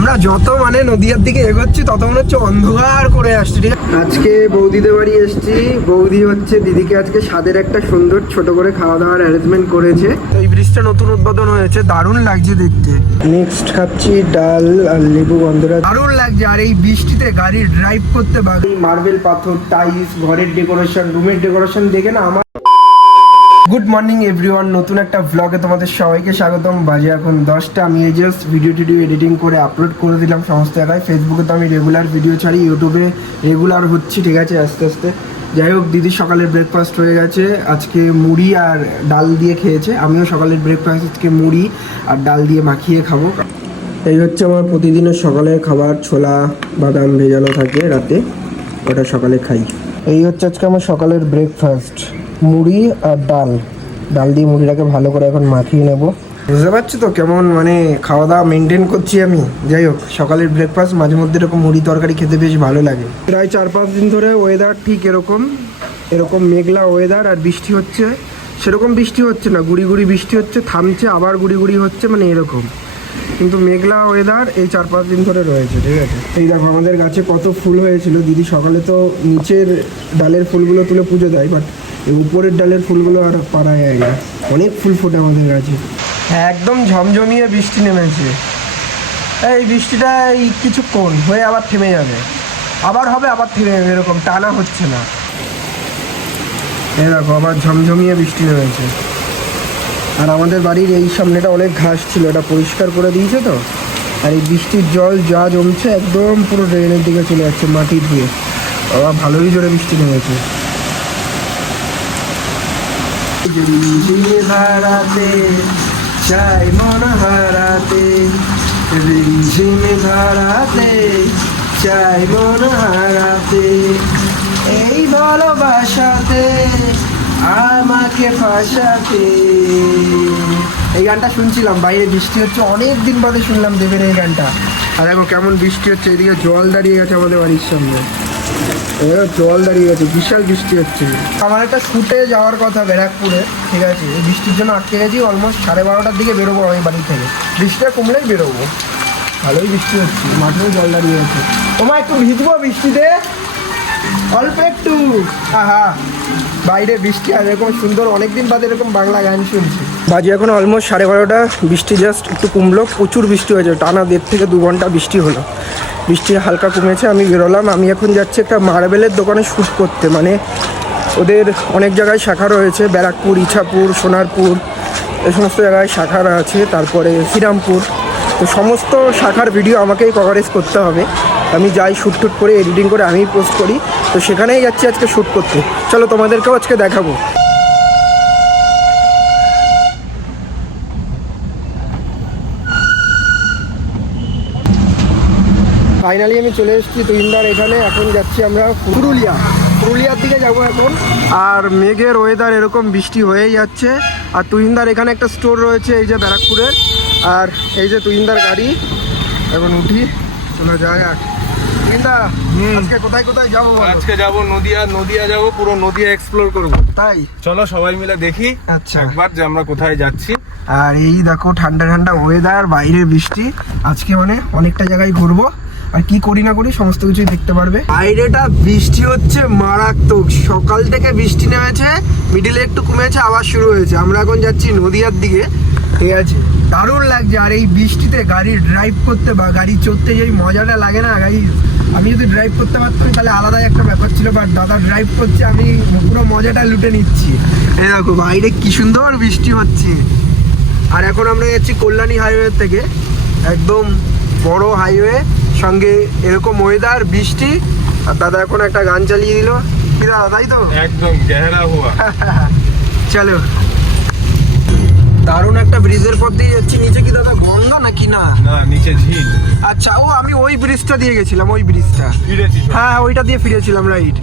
আমরা যত মানে নদীয়ার দিকে এগোচ্ছি তত মনে হচ্ছে অন্ধকার করে আসছি। ঠিক আছে, আজকে বৌদিদের বাড়ি এসেছি। বৌদি হচ্ছে দিদিকে আজকে স্বাদের একটা সুন্দর ছোট করে খাওয়া দাওয়ার অ্যারেঞ্জমেন্ট করেছে। এই ব্রিজটা নতুন উদ্বোধন হয়েছে, দারুণ লাগছে দেখতে। নেক্সট খাচ্ছি ডাল আর লেবু বন্ধুরা, দারুণ লাগছে। আর এই বৃষ্টিতে গাড়ি ড্রাইভ করতে বাকি মার্বেল পাথর, টাইলস, ঘরের ডেকোরেশন, রুমের ডেকোরেশন দেখে না আমার। গুড মর্নিং এভরিওয়ান, নতুন একটা ব্লগে তোমাদের সবাইকে স্বাগতম। বাজে এখন 10টা। আমি এই জাস্ট ভিডিও এডিটিং করে আপলোড করে দিলাম সমস্ত জায়গায়। ফেসবুকে তো আমি রেগুলার ভিডিও ছাড়ি, ইউটিউবে রেগুলার হচ্ছি। ঠিক আছে, আস্তে আস্তে। যাই হোক, দিদির সকালের ব্রেকফাস্ট হয়ে গেছে। আজকে মুড়ি আর ডাল দিয়ে খেয়েছে। আমিও সকালের ব্রেকফাস্ট আজকে মুড়ি আর ডাল দিয়ে মাখিয়ে খাবো। এই হচ্ছে আমার প্রতিদিনের সকালের খাবার। ছোলা বাদাম ভেজানো থাকে রাতে, ওটা সকালে খাই। এই হচ্ছে আজকে আমার সকালের ব্রেকফাস্ট, মুড়ি আর ডাল। ডাল দিয়ে মুড়িটাকে ভালো করে এখন মাখিয়ে নেব। বুঝতে পারছি তো কেমন মানে খাওয়া দাওয়া মেনটেন করছি আমি। যাই হোক, সকালের ব্রেকফাস্ট মাঝে মধ্যে এরকম মুড়ি তরকারি খেতে বেশ ভালো লাগে। প্রায় 4-5 দিন ধরে ওয়েদার ঠিক এরকম মেঘলা ওয়েদার, আর বৃষ্টি হচ্ছে। সেরকম বৃষ্টি হচ্ছে না, গুড়ি গুড়ি বৃষ্টি হচ্ছে, থামছে, আবার গুড়ি গুড়ি হচ্ছে, মানে এরকম। কিন্তু মেঘলা ওয়েদার এই 4-5 দিন ধরে রয়েছে। ঠিক আছে, এই দেখো আমাদের গাছে কত ফুল হয়েছিল। দিদি সকালে তো নিচের ডালের ফুলগুলো তুলে পুজো দেয়, বাট এই উপরের ডালের ফুলগুলো আর পারা যায় না। অনেক ফুল ফোটে আমাদের গাছে। একদম ঝমঝমিয়ে বৃষ্টি নেমেছে। এই বৃষ্টিটা এই কিছুক্ষণ হয়ে আবার থেমে যাবে, আবার হবে, আবার থেমে যাবে, এরকম টানা হচ্ছে না। এই দেখো আবার ঝমঝমিয়ে বৃষ্টি নেমেছে। আর আমাদের বাড়ির এই সামনেটা অনেক ঘাস ছিল, এটা পরিষ্কার করে দিয়েছে তো। আর এই বৃষ্টির জল যা জমছে একদম পুরো ড্রেনের দিকে চলে যাচ্ছে মাটি দিয়ে। আবার ভালোই জোরে বৃষ্টি নেমেছে। ধারাতে চাই মন হারাতে, ঝিমে ধারাতে চাই মন হারাতে, এই ভালোবাসাতে আমাকে ফাঁসাতে। এই গানটা শুনছিলাম, বাইরে বৃষ্টি হচ্ছে, অনেক দিন বাদে শুনলাম দেবের এই গানটা। আর দেখো কেমন বৃষ্টি হচ্ছে, এদিকে জল দাঁড়িয়ে গেছে আমাদের বাড়ির সামনে। জল দাঁড়িয়ে গেছে, বিশাল বৃষ্টি হচ্ছে। আমার একটা শুটে যাওয়ার কথা ব্যারাকপুরে। ঠিক আছে, এই বৃষ্টির জন্য আটকে গেছি। অলমোস্ট 12:30টার দিকে বেরোবো আমি বাড়ি থেকে। বৃষ্টিটা কমলেই বেরোবো। ভালোই বৃষ্টি হচ্ছে, মাঠেও জল দাঁড়িয়ে গেছে। তোমার একটু ভিজবো বৃষ্টিতে, অল্প একটু। আহা, বাইরে বৃষ্টি আর এরকম সুন্দর, অনেকদিন বাদে এরকম বাংলা গান শুনছি। বাজে এখন অলমোস্ট 12:30। বৃষ্টি জাস্ট একটু কমলো। প্রচুর বৃষ্টি হয়েছে, টানা 1.5 থেকে 2 ঘন্টা বৃষ্টি হলো। বৃষ্টি হালকা কমেছে, আমি বেরোলাম। আমি এখন যাচ্ছি একটা মার্বেলের দোকানে শ্যুট করতে। মানে ওদের অনেক জায়গায় শাখা রয়েছে, ব্যারাকপুর, ইছাপুর, সোনারপুর, এই সমস্ত জায়গায় শাখা আছে। তারপরে শ্রীরামপুর। তো সমস্ত শাখার ভিডিও আমাকেই কভারেজ করতে হবে। আমি যাই, শ্যুট করে এডিটিং করে আমিই পোস্ট করি। তো সেখানেই যাচ্ছি আজকে শ্যুট করতে। চলো তোমাদেরকেও আজকে দেখাবো। ফাইনালি আমি চলে এসেছি তুহিনদার এখানে। এখন যাচ্ছি আমরা পুরুলিয়ার দিকে যাবো এখন। আর মেঘের ওয়েদার, এরকম বৃষ্টি হয়েই যাচ্ছে। আর তুহিনদার এখানে একটা স্টোর রয়েছে, এই যে ব্যারাকপুরের। আর এই যে তুহিনদার গাড়ি, এখন উঠি, চলো যায়। আর তুহিনদা, আজকে কোথায় কোথায় যাবো? আজকে যাবো নদিয়া যাবো, পুরো নদিয়া এক্সপ্লোর করবো। তাই চলো সবাই মিলে দেখি আচ্ছা একবার যে আমরা কোথায় যাচ্ছি। আর এই দেখো ঠান্ডা ঠান্ডা ওয়েদার, বাইরে বৃষ্টি। আজকে মানে অনেকটা জায়গায় ঘুরবো, আর কি করি না করি সমস্ত কিছুই দেখতে পারবে। বাইরেটা বৃষ্টি হচ্ছে মারাত্মক। সকাল থেকে বৃষ্টি নেমেছে, মিডিলে একটু কমেছে, আবার শুরু হয়েছে। আমরা এখন যাচ্ছি নদিয়ার দিকে। ঠিক আছে, দারুণ লাগছে। আর এই বৃষ্টিতে গাড়ি ড্রাইভ করতে বা গাড়ি চড়তে যেই মজাটা লাগে না গাড়ি, আমি যদি ড্রাইভ করতে পারতাম তাহলে আলাদাই একটা ব্যাপার ছিল। বাট দাদা ড্রাইভ করছে, আমি পুরো মজাটা লুটে নিচ্ছি। এই দেখো বাইরে কি সুন্দর বৃষ্টি হচ্ছে। আর এখন আমরা যাচ্ছি কল্যাণী হাইওয়ে থেকে, একদম বড় হাইওয়ে, সঙ্গে এরকম ওয়েদার, বৃষ্টি। আর দাদা এখন একটা গান চালিয়ে দিল। কি দাদা, তাই তো? একদম গেহরা হুয়া। চলো, দারুণ একটা ব্রিজের পর দিয়ে যাচ্ছি। নিচে কি দাদা গঙ্গা নাকি? না, নিচে ঝিল। আচ্ছা, ও আমি ওই ব্রিজটা দিয়ে গেছিলাম, ওই ব্রিজটা ফিরেছি। হ্যাঁ, ওইটা দিয়ে ফিরেছিলাম, রাইট।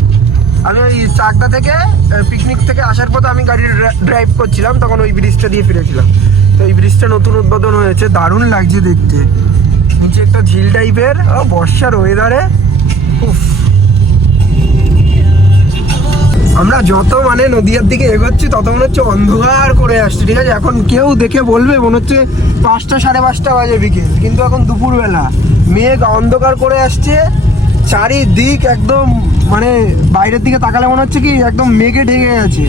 আমি ওই চাকদা থেকে পিকনিক থেকে আসার পথে আমি গাড়ি ড্রাইভ করছিলাম, তখন ওই ব্রিজটা দিয়ে ফিরেছিলাম। তো এই ব্রিজটা নতুন উদ্বোধন হয়েছে, দারুণ লাগছে দেখতে। নিচে একটা ঝিল টাইপের, বর্ষার ওয়েদারে। উফ, আমরা যত মানে নদীয়ার দিকে এগোচ্ছি তত মনে হচ্ছে অন্ধকার করে আসছে। ঠিক আছে, এখন কেউ দেখে বলবে মনে হচ্ছে 5টা 5:30 বাজে বিকেল, কিন্তু এখন দুপুরবেলা। মেঘ অন্ধকার করে আসছে, চারিদিক একদম মানে বাইরের দিকে তাকালে মনে হচ্ছে কি একদম মেঘে ঢেকে গেছে।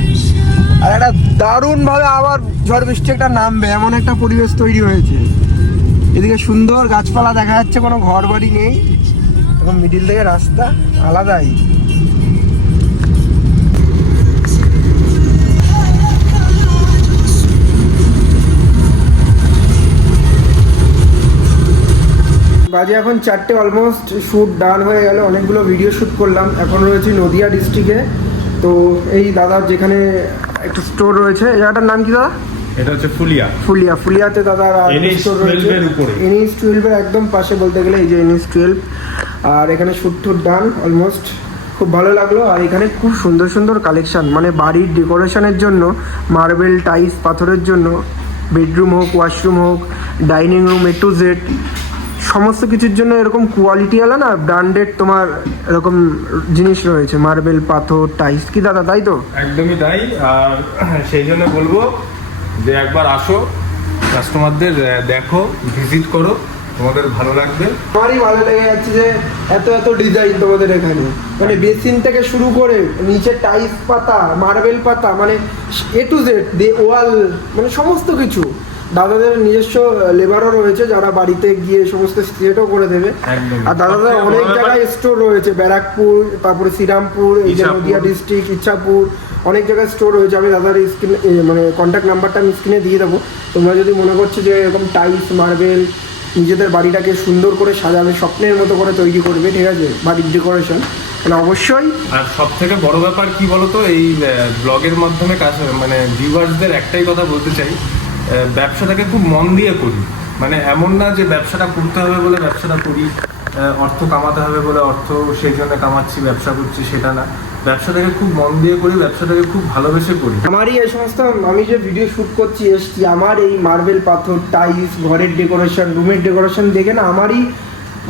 আর একটা দারুণভাবে আবার ঝড় বৃষ্টি একটা নামবে এমন একটা পরিবেশ তৈরি হয়েছে। এদিকে সুন্দর গাছপালা দেখা যাচ্ছে, কোনো ঘর বাড়ি নেই, এবং মিডিল থেকে রাস্তা আলাদাই। বাজে এখন 4টে, অলমোস্ট শ্যুট ডান হয়ে গেল, অনেকগুলো ভিডিও শ্যুট করলাম। এখন রয়েছে নদিয়া ডিস্ট্রিক্টে। তো এই দাদার যেখানে একটা স্টোর রয়েছে, এই জায়গাটার নাম কি দাদা? এটা হচ্ছে ফুলিয়াতে দাদার স্টোর রয়েছে, NH 12 একদম পাশে বলতে গেলে, এই যে NH 12। আর এখানে শ্যুট ডান অলমোস্ট, খুব ভালো লাগলো। আর এখানে খুব সুন্দর সুন্দর কালেকশন, মানে বাড়ির ডেকোরেশনের জন্য মার্বেল টাইলস, পাথরের জন্য বেডরুম হোক, ওয়াশরুম হোক, dining room, A to Z সমস্ত কিছুর জন্য এরকম কোয়ালিটিওয়ালা না ব্র্যান্ডেড তোমার এরকম জিনিস রয়েছে, মার্বেল, পাথর, টাইলস। কি দাদা, তাই তো? একদমই তাই। আর সেই জন্য বলবো যে একবার আসো, কাস্টমারদের দেখো, ভিজিট করো, তোমাদের ভালো লাগবে। আমারই ভালো লেগে যাচ্ছে যে এত এত ডিজাইন তোমাদের এখানে, মানে বেসিন থেকে শুরু করে নিচে টাইলস পাতা, মার্বেল পাতা, মানে A to Z ওয়াল, মানে সমস্ত কিছু। দাদাদের নিজস্ব লেবারও রয়েছে যারা বাড়িতে গিয়ে সমস্ত সেটও করে দেবে। আর দাদাদের অনেক জায়গায় স্টোর রয়েছে, ব্যারাকপুর, তারপরে শ্রীরামপুর, এই যে নদিয়া ডিস্ট্রিক্ট, ইচ্ছাপুর, অনেক জায়গায় স্টোর রয়েছে। আমি দাদার স্ক্রিনে মানে কন্ট্যাক্ট নাম্বারটা আমি স্ক্রিনে দিয়ে দেবো। তোমরা যদি মনে করছো যে এরকম টাইলস, মার্বেল নিজেদের বাড়িটাকে সুন্দর করে সাজাবে, স্বপ্নের মতো করে তৈরি করবে, ঠিক আছে, বাড়ির ডেকোরেশন, তাহলে অবশ্যই। আর সব থেকে বড় ব্যাপার কি বলতো, এই ব্লগের মাধ্যমে মানে ভিউয়ার্সদের একটাই কথা বলতে চাই, ব্যবসাটাকে খুব মন দিয়ে করি। মানে এমন না যে ব্যবসাটা করতে হবে বলে ব্যবসাটা করি, অর্থ কামাতে হবে বলে অর্থ সেই জন্য কামাচ্ছি, ব্যবসা করছি, সেটা না। ব্যবসাটাকে খুব মন দিয়ে করি, ব্যবসাটাকে খুব ভালোবেসে করি। আমারই এই সমস্ত, আমি যে ভিডিও শ্যুট করছি এসছি, আমার এই মার্বেল, পাথর, টাইলস, ঘরের ডেকোরেশন, রুমের ডেকোরেশন দেখে না আমারই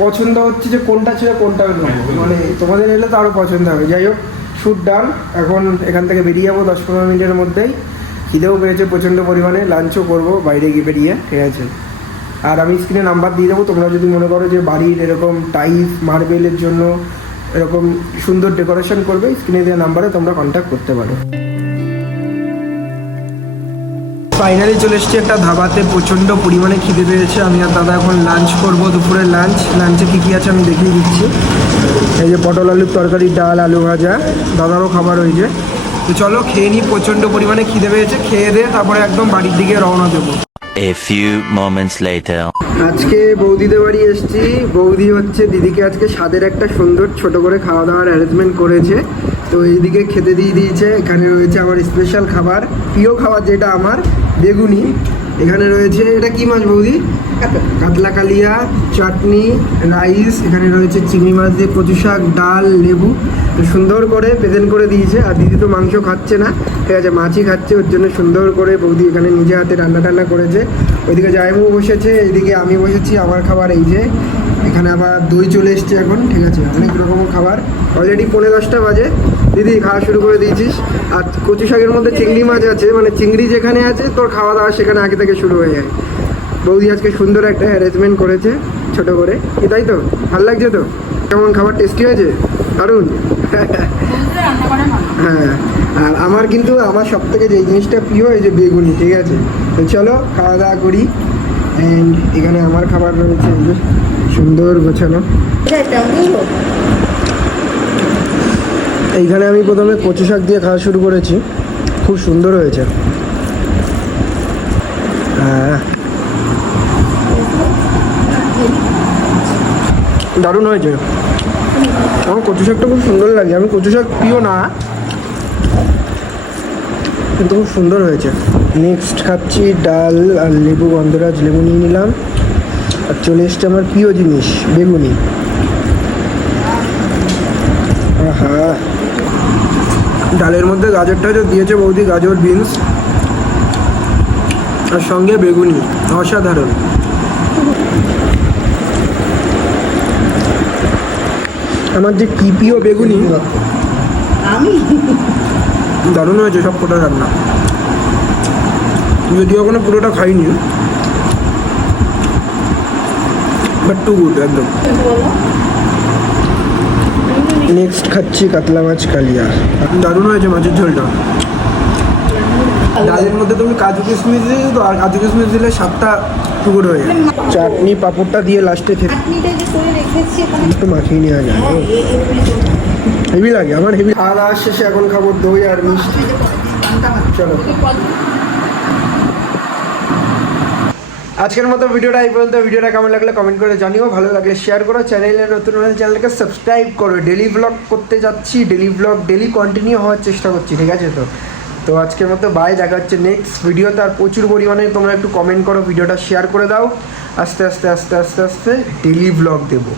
পছন্দ হচ্ছে যে কোনটা ছিল কোনটা নেবো। মানে তোমাদের এলে তো আরও পছন্দ হবে। যাই হোক, শ্যুট ডান। এখন এখান থেকে বেরিয়ে যাবো 10-15 মিনিটের মধ্যেই। খিদেও পেয়েছে প্রচণ্ড পরিমাণে, লাঞ্চও করবো বাইরে গিয়ে বেরিয়ে, ঠিক আছে। আর আমি স্ক্রিনে নাম্বার দিয়ে দেবো, তোমরা যদি মনে করো যে বাড়ির এরকম টাইলস, মার্বেলের জন্য এরকম সুন্দর ডেকোরেশন করবে, স্ক্রিনে দেওয়া নাম্বারে তোমরা কন্ট্যাক্ট করতে পারো। ফাইনালি চলে এসেছি একটা ধাবাতে, প্রচণ্ড পরিমাণে খিদে পেয়েছে। আমি আর দাদা এখন লাঞ্চ করবো, দুপুরের লাঞ্চে কী কী আছে আমি দেখিয়ে দিচ্ছি। এই যে পটল আলুর তরকারি, ডাল, আলু ভাজা, দাদারও খাবার হয়েছে। তো চলো খেয়ে নিই, প্রচণ্ড পরিমাণে খিদে পেয়েছে। খেয়ে দিয়ে তারপরে একদম বাড়ির দিকে রওনা দেবো। A few moments later. আজকে বৌদিদের বাড়ি এসেছি। বৌদি হচ্ছে দিদিকে আজকে স্বাদের একটা সুন্দর ছোট করে খাওয়া দাওয়ার অ্যারেঞ্জমেন্ট করেছে। তো এইদিকে খেতে দিয়ে দিয়েছে। এখানে রয়েছে আমার স্পেশাল খাবার, প্রিয় খাবার যেটা আমার, বেগুনি। এখানে রয়েছে, এটা কি মাছ বৌদি? কাতলা কালিয়া, চাটনি, রাইস। এখানে রয়েছে চিংড়ি মাছ দিয়ে কচু শাক, ডাল, লেবু। তো সুন্দর করে প্রেজেন্ট করে দিয়েছে। আর দিদি তো মাংস খাচ্ছে না, ঠিক আছে, মাছই খাচ্ছে। ওর জন্য সুন্দর করে বৌদি এখানে নিজে হাতে রান্না করেছে। ওইদিকে জায়বু বসেছে, এইদিকে আমি বসেছি। আমার খাবার এই যে, এখানে আবার দই চলে এসছে এখন, ঠিক আছে, অনেক রকম খাবার। অলরেডি 10:45 বাজে, দিদি খাওয়া শুরু করে দিয়েছিস। আর কচু শাকের মধ্যে চিংড়ি মাছ আছে, মানে চিংড়ি যেখানে আছে তোর খাওয়া দাওয়া সেখানে আগে থেকে শুরু হয়ে যায়। বৌদি আজকে সুন্দর একটা অ্যারেঞ্জমেন্ট করেছে ছোট করে, এটাই তো ভালো লাগছে। তো কেমন খাবার, টেস্টি হয়েছে? দারুণ। হ্যাঁ, আর আমার কিন্তু আমার সব থেকে যে জিনিসটা প্রিয়, এই যে বেগুনি, ঠিক আছে। তো চলো খাওয়া দাওয়া করি। অ্যান্ড এখানে আমার খাবার রয়েছে, এই যে সুন্দর গোছানো। এইখানে আমি প্রথমে কচু শাক দিয়ে খাওয়া শুরু করেছি, খুব সুন্দর হয়েছে। হ্যাঁ, দারুণ হয়েছে। আমার কচু শাকটা খুব সুন্দর লাগে। আমি কচু শাক প্রিয় না, কিন্তু খুব সুন্দর হয়েছে। নেক্সট খাচ্ছি ডাল আর লেবু, গন্ধরাজ লেবু নিয়ে নিলাম। আর চলে এসছে আমার প্রিয় জিনিস, বেগুনি। হ্যাঁ, ডালের মধ্যে গাজর টাজর দিয়েছে বৌদি, গাজর, বিনস, আর সঙ্গে বেগুনি, অসাধারণ। আমার যে কি প্রিয় বেগুনি, আমি দারুণ হয়েছে সব কটা রান্না। যদিও এখনো পুরোটা খাইনি, বাট টু গুড একদম। নেক্সট খাচ্ছি কাতলা মাছ কালিয়া, দারুণ হয়েছে মাছের ঝোলটা। ডালের মধ্যে তুমি কাজু কিশমিশ দিয়ে দিতো, আর কাজু কিশমিশ দিলে স্বাদটা টুকুর হয়ে যায়। চাটনি পাঁপড়টা দিয়ে লাস্টে খেতে একটু মাখিয়ে নেওয়া যায়, হেভি লাগে আমার, হেভি। খাওয়া দাওয়ার শেষে এখন খাবো দই আর মিষ্টি। চলো, আজকের মতো ভিডিওটা এই পর্যন্ত। ভিডিওটা কেমন লাগলে কমেন্ট করে জানিও, ভালো লাগলে শেয়ার করো, চ্যানেলে নতুন হলে চ্যানেলকে সাবস্ক্রাইব করো। ডেলি ব্লগ করতে যাচ্ছি, ডেলি ব্লগ ডেলি কন্টিনিউ হওয়ার চেষ্টা করছি, ঠিক আছে? তো আজকের মতো বাই, দেখা হচ্ছে নেক্সট ভিডিওতে। আর প্রচুর পরিমাণে তোমরা একটু কমেন্ট করো, ভিডিওটা শেয়ার করে দাও। আস্তে আস্তে আস্তে আস্তে আস্তে ডেলি ব্লগ দেবো।